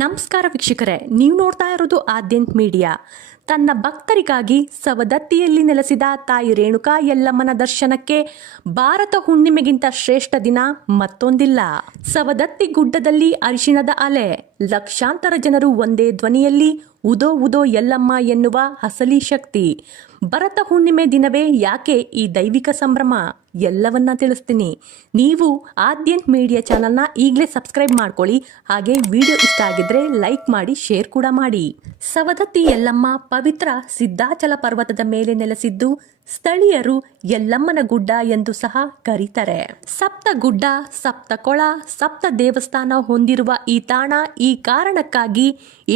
ನಮಸ್ಕಾರ ವೀಕ್ಷಕರೇ, ನೀವು ನೋಡ್ತಾ ಇರೋದು ಆದ್ಯಂತ್ ಮೀಡಿಯಾ. ತನ್ನ ಭಕ್ತರಿಗಾಗಿ ಸವದತ್ತಿಯಲ್ಲಿ ನೆಲೆಸಿದ ತಾಯಿ ರೇಣುಕಾ ಯಲ್ಲಮ್ಮನ ದರ್ಶನಕ್ಕೆ ಭಾರತ ಹುಣ್ಣಿಮೆಗಿಂತ ಶ್ರೇಷ್ಠ ದಿನ ಮತ್ತೊಂದಿಲ್ಲ. ಸವದತ್ತಿ ಗುಡ್ಡದಲ್ಲಿ ಅರಿಶಿಣದ ಅಲೆ, ಲಕ್ಷಾಂತರ ಜನರು ಒಂದೇ ಧ್ವನಿಯಲ್ಲಿ ಉದೋ ಉದೋ ಯಲ್ಲಮ್ಮ ಎನ್ನುವ ಅಸಲಿ ಶಕ್ತಿ. ಭರತ ಹುಣ್ಣಿಮೆ ದಿನವೇ ಯಾಕೆ ಈ ದೈವಿಕ ಸಂಭ್ರಮ? ಎಲ್ಲವನ್ನ ತಿಳಿಸ್ತೀನಿ. ನೀವು ಆದ್ಯಂತ್ ಮೀಡಿಯಾ ಚಾನಲ್ನ ಈಗಲೇ ಸಬ್ಸ್ಕ್ರೈಬ್ ಮಾಡ್ಕೊಳ್ಳಿ. ಹಾಗೆ ವಿಡಿಯೋ ಇಷ್ಟ ಆಗಿದ್ರೆ ಲೈಕ್ ಮಾಡಿ, ಶೇರ್ ಕೂಡ ಮಾಡಿ. ಸವದತ್ತಿ ಯಲ್ಲಮ್ಮ ಪವಿತ್ರ ಸಿದ್ಧಾಚಲ ಪರ್ವತದ ಮೇಲೆ ನೆಲೆಸಿದ್ದು ಸ್ಥಳೀಯರು ಯಲ್ಲಮ್ಮನ ಗುಡ್ಡ ಎಂದು ಸಹ ಕರೀತಾರೆ. ಸಪ್ತ ಗುಡ್ಡ, ಸಪ್ತ ಕೊಳ, ಸಪ್ತ ದೇವಸ್ಥಾನ ಹೊಂದಿರುವ ಈ ತಾಣ ಈ ಕಾರಣಕ್ಕಾಗಿ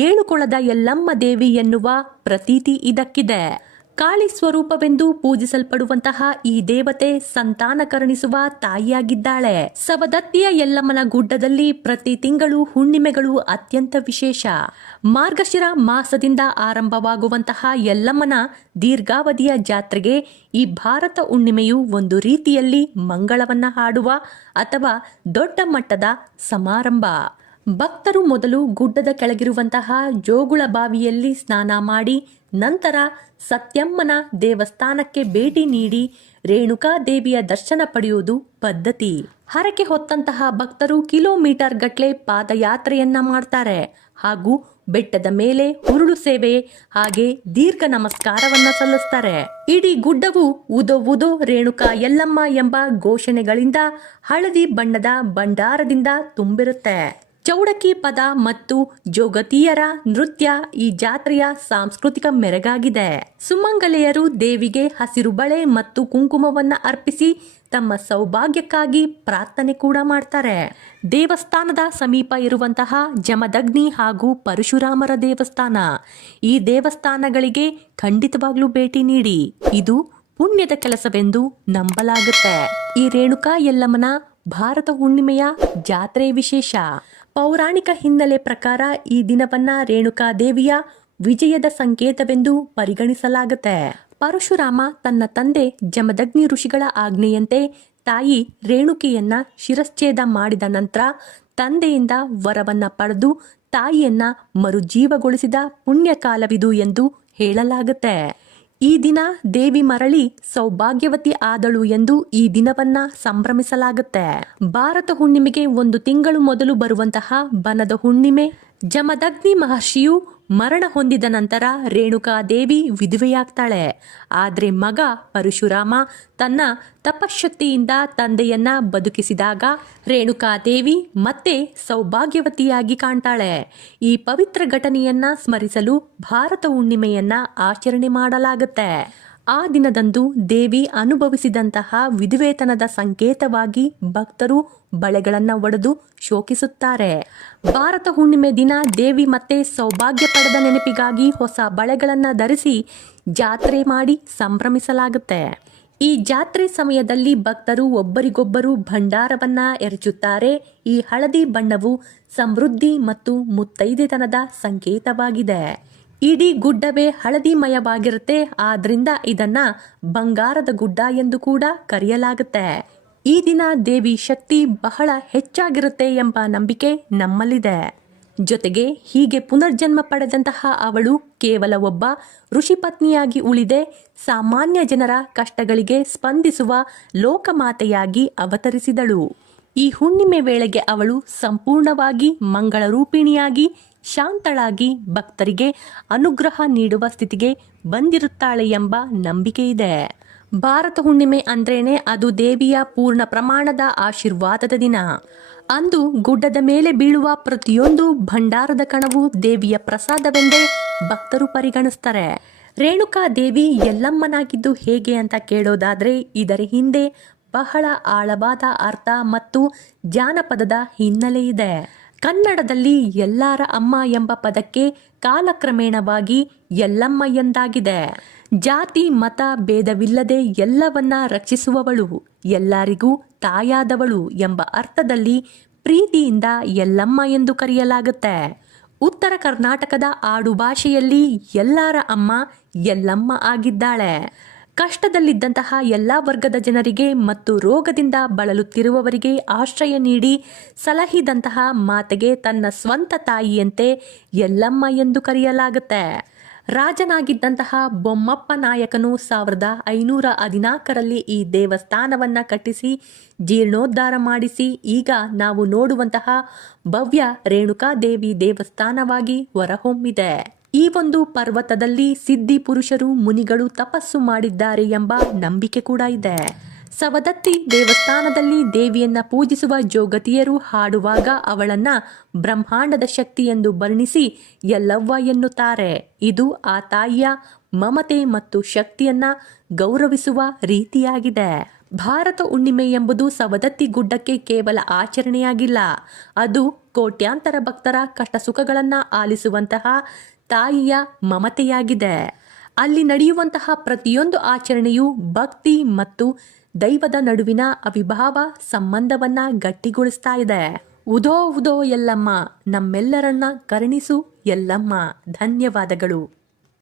ಏಳು ಕೊಳದ ಯಲ್ಲಮ್ಮ ದೇವಿ ಎನ್ನುವ ಪ್ರತೀತಿ ಇದಕ್ಕಿದೆ. ಕಾಳಿ ಸ್ವರೂಪವೆಂದು ಪೂಜಿಸಲ್ಪಡುವಂತಹ ಈ ದೇವತೆ ಸಂತಾನ ಕರುಣಿಸುವ ತಾಯಿಯಾಗಿದ್ದಾಳೆ. ಸವದತ್ತಿಯ ಯಲ್ಲಮ್ಮನ ಗುಡ್ಡದಲ್ಲಿ ಪ್ರತಿ ತಿಂಗಳು ಹುಣ್ಣಿಮೆಗಳು ಅತ್ಯಂತ ವಿಶೇಷ. ಮಾರ್ಗಶಿರ ಮಾಸದಿಂದ ಆರಂಭವಾಗುವಂತಹ ಯಲ್ಲಮ್ಮನ ದೀರ್ಘಾವಧಿಯ ಜಾತ್ರೆಗೆ ಈ ಭಾರತ ಹುಣ್ಣಿಮೆಯು ಒಂದು ರೀತಿಯಲ್ಲಿ ಮಂಗಳವನ್ನ ಹಾಡುವ ಅಥವಾ ದೊಡ್ಡ ಮಟ್ಟದ ಸಮಾರಂಭ. ಭಕ್ತರು ಮೊದಲು ಗುಡ್ಡದ ಕೆಳಗಿರುವಂತಹ ಜೋಗುಳ ಬಾವಿಯಲ್ಲಿ ಸ್ನಾನ ಮಾಡಿ ನಂತರ ಸತ್ಯಮ್ಮನ ದೇವಸ್ಥಾನಕ್ಕೆ ಭೇಟಿ ನೀಡಿ ರೇಣುಕಾ ದೇವಿಯ ದರ್ಶನ ಪಡೆಯುವುದು ಪದ್ಧತಿ. ಹರಕೆ ಹೊತ್ತಂತಹ ಭಕ್ತರು ಕಿಲೋಮೀಟರ್ ಗಟ್ಲೆ ಪಾದಯಾತ್ರೆಯನ್ನ ಮಾಡ್ತಾರೆ. ಹಾಗೂ ಬೆಟ್ಟದ ಮೇಲೆ ಉರುಳು ಸೇವೆ, ಹಾಗೆ ದೀರ್ಘ ನಮಸ್ಕಾರವನ್ನ ಸಲ್ಲಿಸ್ತಾರೆ. ಇಡೀ ಗುಡ್ಡವು ಉದೋ ಉದೋ ರೇಣುಕಾ ಯಲ್ಲಮ್ಮ ಎಂಬ ಘೋಷಣೆಗಳಿಂದ ಹಳದಿ ಬಣ್ಣದ ಭಂಡಾರದಿಂದ ತುಂಬಿರುತ್ತೆ. ಚೌಡಕಿ ಪದ ಮತ್ತು ಜೋಗತಿಯರ ನೃತ್ಯ ಈ ಜಾತ್ರೆಯ ಸಾಂಸ್ಕೃತಿಕ ಮೆರಗಾಗಿದೆ. ಸುಮಂಗಲೆಯರು ದೇವಿಗೆ ಹಸಿರು ಬಳೆ ಮತ್ತು ಕುಂಕುಮವನ್ನು ಅರ್ಪಿಸಿ ತಮ್ಮ ಸೌಭಾಗ್ಯಕ್ಕಾಗಿ ಪ್ರಾರ್ಥನೆ ಕೂಡ ಮಾಡ್ತಾರೆ. ದೇವಸ್ಥಾನದ ಸಮೀಪ ಇರುವಂತಹ ಜಮದಗ್ನಿ ಹಾಗೂ ಪರಶುರಾಮರ ದೇವಸ್ಥಾನ. ಈ ದೇವಸ್ಥಾನಗಳಿಗೆ ಖಂಡಿತವಾಗ್ಲೂ ಭೇಟಿ ನೀಡಿ. ಇದು ಪುಣ್ಯದ ಕೆಲಸವೆಂದು ನಂಬಲಾಗುತ್ತೆ. ಈ ರೇಣುಕಾ ಯಲ್ಲಮ್ಮನ ಭಾರತ ಹುಣ್ಣಿಮೆಯ ಜಾತ್ರೆ ವಿಶೇಷ. ಪೌರಾಣಿಕ ಹಿನ್ನೆಲೆ ಪ್ರಕಾರ ಈ ದಿನವನ್ನ ರೇಣುಕಾ ದೇವಿಯ ವಿಜಯದ ಸಂಕೇತವೆಂದು ಪರಿಗಣಿಸಲಾಗುತ್ತೆ. ಪರಶುರಾಮ ತನ್ನ ತಂದೆ ಜಮದಗ್ನಿ ಋಷಿಗಳ ಆಜ್ಞೆಯಂತೆ ತಾಯಿ ರೇಣುಕೆಯನ್ನ ಶಿರಶ್ಛೇದ ಮಾಡಿದ ನಂತರ ತಂದೆಯಿಂದ ವರವನ್ನ ಪಡೆದು ತಾಯಿಯನ್ನ ಮರುಜೀವಗೊಳಿಸಿದ ಪುಣ್ಯಕಾಲವಿದು ಎಂದು ಹೇಳಲಾಗುತ್ತೆ. ಈ ದಿನ ದೇವಿ ಮರಳಿ ಸೌಭಾಗ್ಯವತಿ ಆದಳು ಎಂದು ಈ ದಿನವನ್ನ ಸಂಭ್ರಮಿಸಲಾಗುತ್ತೆ. ಭಾರತ ಹುಣ್ಣಿಮೆಗೆ ಒಂದು ತಿಂಗಳು ಮೊದಲು ಬರುವಂತಹ ಬನದ ಹುಣ್ಣಿಮೆ, ಜಮದಗ್ನಿ ಮಹರ್ಷಿಯು ಮರಣ ಹೊಂದಿದ ನಂತರ ರೇಣುಕಾ ದೇವಿ ವಿಧವೆಯಾಗ್ತಾಳೆ. ಆದರೆ ಮಗ ಪರಶುರಾಮ ತನ್ನ ತಪಶಕ್ತಿಯಿಂದ ತಂದೆಯನ್ನ ಬದುಕಿಸಿದಾಗ ರೇಣುಕಾ ದೇವಿ ಮತ್ತೆ ಸೌಭಾಗ್ಯವತಿಯಾಗಿ ಕಾಣ್ತಾಳೆ. ಈ ಪವಿತ್ರ ಘಟನೆಯನ್ನ ಸ್ಮರಿಸಲು ಭಾರತ ಹುಣ್ಣಿಮೆಯನ್ನ ಆಚರಣೆ ಮಾಡಲಾಗುತ್ತೆ. ಆ ದಿನದಂದು ದೇವಿ ಅನುಭವಿಸಿದಂತಹ ವಿಧಿವೇತನದ ಸಂಕೇತವಾಗಿ ಭಕ್ತರು ಬಳೆಗಳನ್ನ ಒಡೆದು ಶೋಕಿಸುತ್ತಾರೆ. ಭಾರತ ಹುಣ್ಣಿಮೆ ದಿನ ದೇವಿ ಮತ್ತೆ ಸೌಭಾಗ್ಯ ಪಡೆದ ನೆನಪಿಗಾಗಿ ಹೊಸ ಬಳೆಗಳನ್ನ ಧರಿಸಿ ಜಾತ್ರೆ ಮಾಡಿ ಸಂಭ್ರಮಿಸಲಾಗುತ್ತೆ. ಈ ಜಾತ್ರೆ ಸಮಯದಲ್ಲಿ ಭಕ್ತರು ಒಬ್ಬರಿಗೊಬ್ಬರು ಭಂಡಾರವನ್ನ ಎರಚುತ್ತಾರೆ. ಈ ಹಳದಿ ಬಣ್ಣವು ಸಮೃದ್ಧಿ ಮತ್ತು ಮುತ್ತೈದೆತನದ ಸಂಕೇತವಾಗಿದೆ. ಇಡೀ ಗುಡ್ಡವೇ ಹಳದಿಮಯವಾಗಿರುತ್ತೆ. ಆದ್ರಿಂದ ಇದನ್ನ ಬಂಗಾರದ ಗುಡ್ಡ ಎಂದು ಕೂಡ ಕರೆಯಲಾಗುತ್ತೆ. ಈ ದಿನ ದೇವಿ ಶಕ್ತಿ ಬಹಳ ಹೆಚ್ಚಾಗಿರುತ್ತೆ ಎಂಬ ನಂಬಿಕೆ ನಮ್ಮಲ್ಲಿದೆ. ಜೊತೆಗೆ ಹೀಗೆ ಪುನರ್ಜನ್ಮ ಪಡೆದಂತಹ ಅವಳು ಕೇವಲ ಒಬ್ಬ ಋಷಿಪತ್ನಿಯಾಗಿ ಉಳಿದೆ. ಸಾಮಾನ್ಯ ಜನರ ಕಷ್ಟಗಳಿಗೆ ಸ್ಪಂದಿಸುವ ಲೋಕಮಾತೆಯಾಗಿ ಅವತರಿಸಿದಳು. ಈ ಹುಣ್ಣಿಮೆ ವೇಳೆಗೆ ಅವಳು ಸಂಪೂರ್ಣವಾಗಿ ಮಂಗಳರೂಪಿಣಿಯಾಗಿ, ಶಾಂತಳಾಗಿ ಭಕ್ತರಿಗೆ ಅನುಗ್ರಹ ನೀಡುವ ಸ್ಥಿತಿಗೆ ಬಂದಿರುತ್ತಾಳೆ ಎಂಬ ನಂಬಿಕೆ ಇದೆ. ಭಾರತ ಹುಣ್ಣಿಮೆ ಅಂದ್ರೇನೆ ಅದು ದೇವಿಯ ಪೂರ್ಣ ಪ್ರಮಾಣದ ಆಶೀರ್ವಾದದ ದಿನ. ಅಂದು ಗುಡ್ಡದ ಮೇಲೆ ಬೀಳುವ ಪ್ರತಿಯೊಂದು ಭಂಡಾರದ ಕಣವು ದೇವಿಯ ಪ್ರಸಾದವೆಂದೇ ಭಕ್ತರು ಪರಿಗಣಿಸ್ತಾರೆ. ರೇಣುಕಾ ದೇವಿ ಎಲ್ಲಮ್ಮನಾಗಿದ್ದು ಹೇಗೆ ಅಂತ ಕೇಳೋದಾದ್ರೆ ಇದರ ಹಿಂದೆ ಬಹಳ ಆಳವಾದ ಅರ್ಥ ಮತ್ತು ಜಾನಪದದ ಹಿನ್ನೆಲೆ ಇದೆ. ಕನ್ನಡದಲ್ಲಿ ಎಲ್ಲಾರ ಅಮ್ಮ ಎಂಬ ಪದಕ್ಕೆ ಕಾಲಕ್ರಮೇಣವಾಗಿ ಎಲ್ಲಮ್ಮ ಎಂದಾಗಿದೆ. ಜಾತಿ, ಮತ, ಭೇದವಿಲ್ಲದೆ ಎಲ್ಲವನ್ನ ರಕ್ಷಿಸುವವಳು, ಎಲ್ಲರಿಗೂ ತಾಯಾದವಳು ಎಂಬ ಅರ್ಥದಲ್ಲಿ ಪ್ರೀತಿಯಿಂದ ಎಲ್ಲಮ್ಮ ಎಂದು ಕರೆಯಲಾಗುತ್ತೆ. ಉತ್ತರ ಕರ್ನಾಟಕದ ಆಡು ಭಾಷೆಯಲ್ಲಿ ಎಲ್ಲಾರ ಅಮ್ಮ ಎಲ್ಲಮ್ಮ ಆಗಿದ್ದಾಳೆ. ಕಷ್ಟದಲ್ಲಿದ್ದಂತಹ ಎಲ್ಲ ವರ್ಗದ ಜನರಿಗೆ ಮತ್ತು ರೋಗದಿಂದ ಬಳಲುತ್ತಿರುವವರಿಗೆ ಆಶ್ರಯ ನೀಡಿ ಸಲಹಿದಂತಹ ಮಾತೆಗೆ ತನ್ನ ಸ್ವಂತ ತಾಯಿಯಂತೆ ಎಲ್ಲಮ್ಮ ಎಂದು ಕರೆಯಲಾಗುತ್ತೆ. ರಾಜನಾಗಿದ್ದಂತಹ ಬೊಮ್ಮಪ್ಪ ನಾಯಕನು ಸಾವಿರದ ಐನೂರ ಹದಿನಾಲ್ಕರಲ್ಲಿ ಈ ದೇವಸ್ಥಾನವನ್ನ ಕಟ್ಟಿಸಿ ಜೀರ್ಣೋದ್ಧಾರ ಮಾಡಿಸಿ ಈಗ ನಾವು ನೋಡುವಂತಹ ಭವ್ಯ ರೇಣುಕಾದೇವಿ ದೇವಸ್ಥಾನವಾಗಿ ಹೊರಹೊಮ್ಮಿದೆ. ಈ ಒಂದು ಪರ್ವತದಲ್ಲಿ ಸಿದ್ಧಿ ಪುರುಷರು ಮುನಿಗಳು ತಪಸ್ಸು ಮಾಡಿದ್ದಾರೆ ಎಂಬ ನಂಬಿಕೆ ಕೂಡ ಇದೆ. ಸವದತ್ತಿ ದೇವಸ್ಥಾನದಲ್ಲಿ ದೇವಿಯನ್ನ ಪೂಜಿಸುವ ಜೋಗತಿಯರು ಹಾಡುವಾಗ ಅವಳನ್ನ ಬ್ರಹ್ಮಾಂಡದ ಶಕ್ತಿ ಎಂದು ವರ್ಣಿಸಿ ಎಲ್ಲವ್ವ ಎನ್ನುತ್ತಾರೆ. ಇದು ಆ ತಾಯಿಯ ಮಮತೆ ಮತ್ತು ಶಕ್ತಿಯನ್ನ ಗೌರವಿಸುವ ರೀತಿಯಾಗಿದೆ. ಭಾರತ ಹುಣ್ಣಿಮೆ ಎಂಬುದು ಸವದತ್ತಿ ಗುಡ್ಡಕ್ಕೆ ಕೇವಲ ಆಚರಣೆಯಾಗಿಲ್ಲ. ಅದು ಕೋಟ್ಯಾಂತರ ಭಕ್ತರ ಕಷ್ಟ ಸುಖಗಳನ್ನ ಆಲಿಸುವಂತಹ ತಾಯಿಯ ಮಮತೆಯಾಗಿದೆ. ಅಲ್ಲಿ ನಡೆಯುವಂತಹ ಪ್ರತಿಯೊಂದು ಆಚರಣೆಯು ಭಕ್ತಿ ಮತ್ತು ದೈವದ ನಡುವಿನ ಅವಿಭಾವ ಸಂಬಂಧವನ್ನ ಗಟ್ಟಿಗೊಳಿಸ್ತಾ ಇದೆ. ಉದೋ ಉದೋ ಎಲ್ಲಮ್ಮ, ನಮ್ಮೆಲ್ಲರನ್ನ ಕರುಣಿಸು ಎಲ್ಲಮ್ಮ. ಧನ್ಯವಾದಗಳು.